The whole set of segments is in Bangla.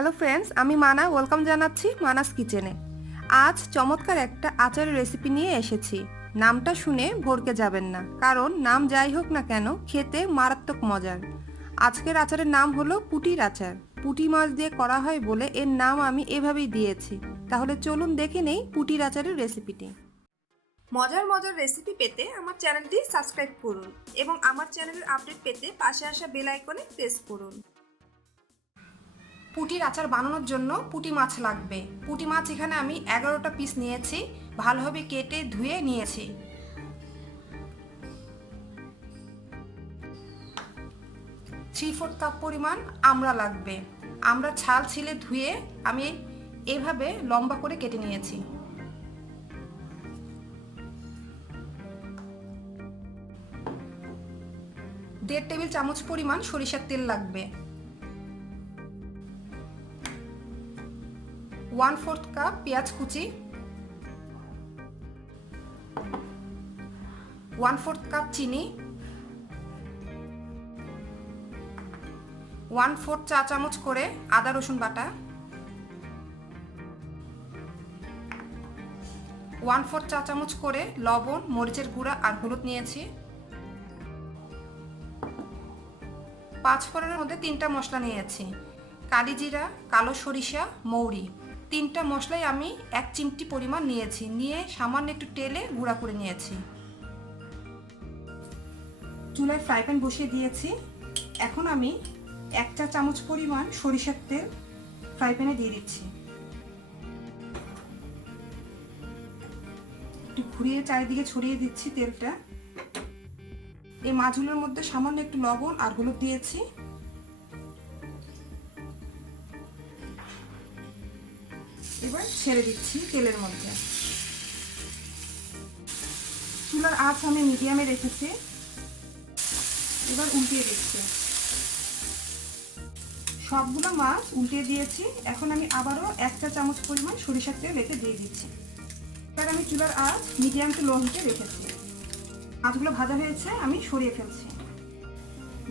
হ্যালো ফ্রেন্ডস, আমি মানা ওয়েলকাম জানাচ্ছি মানাস কিচেনে। আজ চমৎকার একটা আচারের রেসিপি নিয়ে এসেছি। নামটা শুনে ভরকে যাবেন না, কারণ নাম যাই হোক না কেন খেতে মারাত্মক মজার। আজকের আচারের নাম হলো পুটির আচার। পুঁটি মাছ দিয়ে করা হয় বলে এর নাম আমি এভাবেই দিয়েছি। তাহলে চলুন দেখে নেই পুটির আচারের রেসিপিটি। মজার মজার রেসিপি পেতে আমার চ্যানেলটি সাবস্ক্রাইব করুন এবং আমার চ্যানেলের আপডেট পেতে পাশে আসা বেল আইকনে প্রেস করুন। পুঁটির আচার বানানোর জন্য পুঁটি মাছ লাগবে। পুঁটি মাছ এখানে আমি 11টা পিস নিয়েছি, ভালোভাবে কেটে ধুয়ে নিয়েছি। থ্রি ফোর্থ কাপ পরিমাণ আমড়া লাগবে। আমড়া ছাল ছিলে ধুয়ে আমি এভাবে লম্বা করে কেটে নিয়েছি। দেড় টেবিল চামচ পরিমাণ সরিষার তেল লাগবে। 1/4 কাপ পেঁয়াজ কুচি, 1/4 কাপ চিনি, 1/4 চা চামচ করে আদা রসুন বাটা, 1/4 চা চামচ করে লবণ, মরিচের গুঁড়া আর হলুদ নিয়েছি। 5 ফোড়নের মধ্যে 3টা মশলা নিয়েছি, কালি জিরা, কালো সরিষা, মৌরি। 3টা মশলাই আমি 1 চিমটি পরিমাণ নিয়েছি, নিয়ে সামান্য একটু তেলে গুঁড়া করে নিয়েছি। চুলায় ফ্রাই প্যান বসিয়ে দিয়েছি। এখন আমি 1 চা চামচ পরিমাণ সরিষার তেল ফ্রাই প্যানে দিয়ে দিচ্ছি। একটু ঘুরিয়ে চারিদিকে ছড়িয়ে দিচ্ছি তেলটা। এই মাছগুলোর মধ্যে সামান্য একটু লবণ আর হলুদ দিয়েছি। এবার ছেড়ে দিচ্ছি তেলের মধ্যে। চুলার আঁচ আমি মিডিয়ামে রেখেছি। এবার উল্টিয়ে দিচ্ছি। সবগুলো মাছ উল্টিয়ে দিয়েছি। এখন আমি আবারও 1 চা চামচ পরিমাণ সরিষার তেল রেখে দিয়ে দিচ্ছি। এবার আমি চুলার আঁচ মিডিয়াম টু লো হিটে রেখেছি। মাছগুলো ভাজা হয়েছে, আমি সরিয়ে ফেলছি।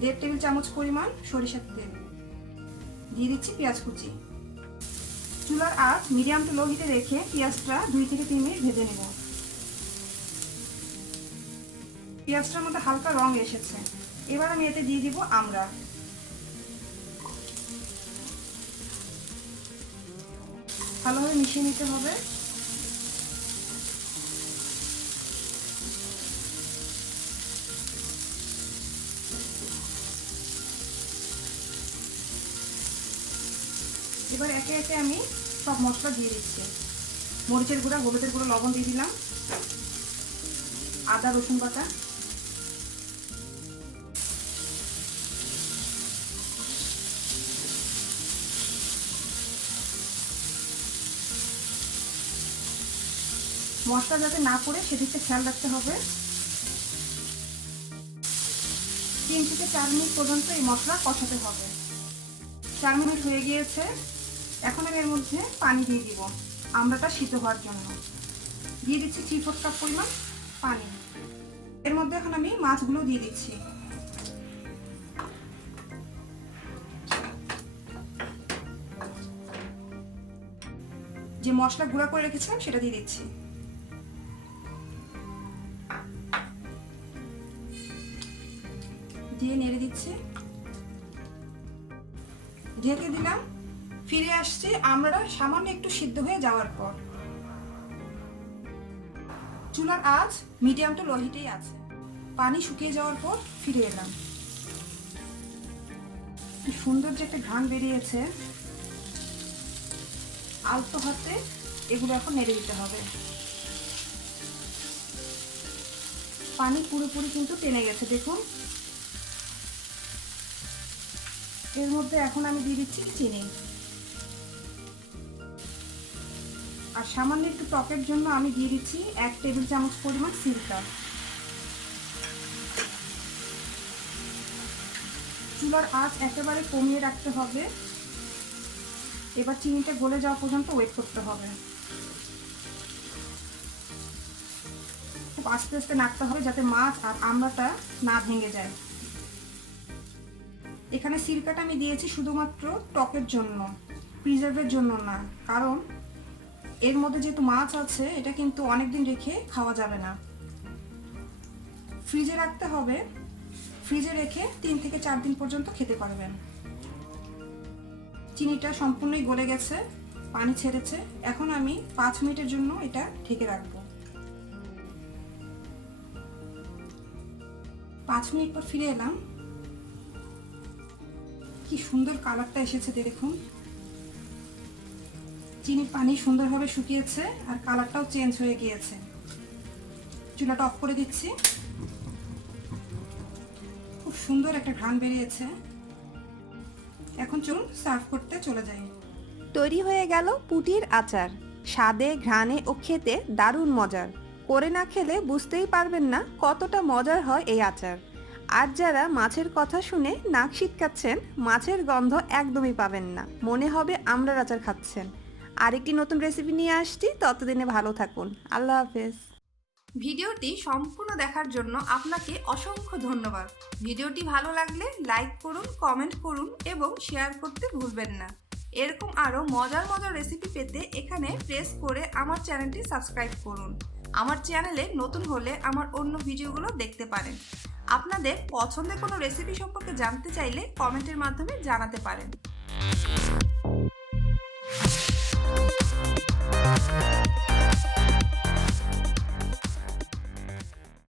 1.5 টেবিল চামচ পরিমাণ সরিষার তেল দিয়ে দিচ্ছি। পেঁয়াজ কুচি। চুলার আঁচ মিডিয়াম টু লো হিটে রেখে পেঁয়াজটা 2 থেকে 3 মিনিট ভেজে নেব। পেঁয়াজটার মধ্যে হালকা রং এসেছে। এবার আমি এতে দিয়ে দিব আমড়া। ভালোভাবে মিশিয়ে নিতে হবে। এবার একে একে আমি সব মশলা দিয়ে দিচ্ছি। মরিচের গুঁড়া, হলুদের গুঁড়া, লবণ দিয়ে দিলাম, আদা রসুন বাটা, মশলা যাতে না পড়ে সেদিকে খেয়াল রাখতে হবে। 3 থেকে 4 মিনিট পর্যন্ত এই মশলা কষাতে হবে। 4 মিনিট হয়ে গিয়েছে। এখন আমি এর মধ্যে পানি দিয়ে দিব আমড়াটা সিদ্ধ হওয়ার জন্য। দিয়ে দিচ্ছি 3/4 কাপ পরিমাণ পানি। এর মধ্যে এখন আমি মাছগুলো দিয়ে দিচ্ছি। যে মশলা গুঁড়া করে রেখেছিলাম সেটা দিয়ে দিচ্ছি। দিয়ে নেড়ে দিচ্ছি। ঢেকে দিলাম। ফিরে আসছি আমরা সামান্য একটু সিদ্ধ হয়ে যাওয়ার পর। চুলার আঁচ মিডিয়াম টু লো হিটেই আছে। পানি শুকিয়ে যাওয়ার পর ফিরে এলাম। কি সুন্দর যে একটা ঘ্রাণ বেরিয়েছে। আলতো হাতে এগুলো এখন নেড়ে দিতে হবে। পানি পুরোপুরি কিন্তু টেনে গেছে, দেখুন। এর মধ্যে এখন আমি দিয়ে দিচ্ছি চিনি। আর সামান্য একটু টকের জন্য আমি দিয়ে দিচ্ছি 1 টেবিল চামচ পরিমাণ সিরকা। চুলার আঁচ একেবারে কমিয়ে রাখতে হবে। এবার চিনিটা গলে যাওয়া পর্যন্ত ওয়েট করতে হবে। খুব আস্তে আস্তে নাড়তে হবে যাতে মাছ আর আমড়াটা না ভেঙে যায়। এখানে সিরকাটা আমি দিয়েছি শুধুমাত্র টকের জন্য। প্রিজার্ভের জন্য না, কারণ এর মধ্যে যেহেতু মাছ আছে এটা কিন্তু অনেকদিন রেখে খাওয়া যাবে না, ফ্রিজে রাখতে হবে। ফ্রিজে রেখে 3 থেকে 4 দিন পর্যন্ত খেতে পারবেন। চিনিটা সম্পূর্ণই গলে গেছে, পানি ছেড়েছে। এখন আমি 5 মিনিটের জন্য এটা ঢেকে রাখবো। 5 মিনিট পর ফিরে এলাম। কি সুন্দর কালারটা এসেছে দেখুন, চিনির পানি সুন্দরভাবে শুকিয়েছে আর কালারটাও চেঞ্জ হয়ে গিয়েছে। চুলাটা অফ করে দিচ্ছি। খুব সুন্দর একটা ঘ্রাণ বেরিয়েছে। এখন চলুন সার্ভ করতে চলে যাই। তৈরি হয়ে গেল পুটির আচার। স্বাদে, ঘ্রাণে ও খেতে দারুণ মজার। করে না খেলে বুঝতেই পারবেন না কতটা মজার হয় এই আচার। আর যারা মাছের কথা শুনে নাক সিটকাচ্ছেন, মাছের গন্ধ একদমই পাবেন না, মনে হবে আমড়ার আচার খাচ্ছেন। আরেকটি নতুন রেসিপি নিয়ে আসছি, ততদিনে ভালো থাকুন। আল্লাহ হাফেজ। ভিডিওটি সম্পূর্ণ দেখার জন্য আপনাকে অসংখ্য ধন্যবাদ। ভিডিওটি ভালো লাগলে লাইক করুন, কমেন্ট করুন এবং শেয়ার করতে ভুলবেন না। এরকম আরও মজার মজার রেসিপি পেতে এখানে প্রেস করে আমার চ্যানেলটি সাবস্ক্রাইব করুন। আমার চ্যানেলে নতুন হলে আমার অন্য ভিডিওগুলো দেখতে পারেন। আপনাদের পছন্দের কোনো রেসিপি সম্পর্কে জানতে চাইলে কমেন্টের মাধ্যমে জানাতে পারেন।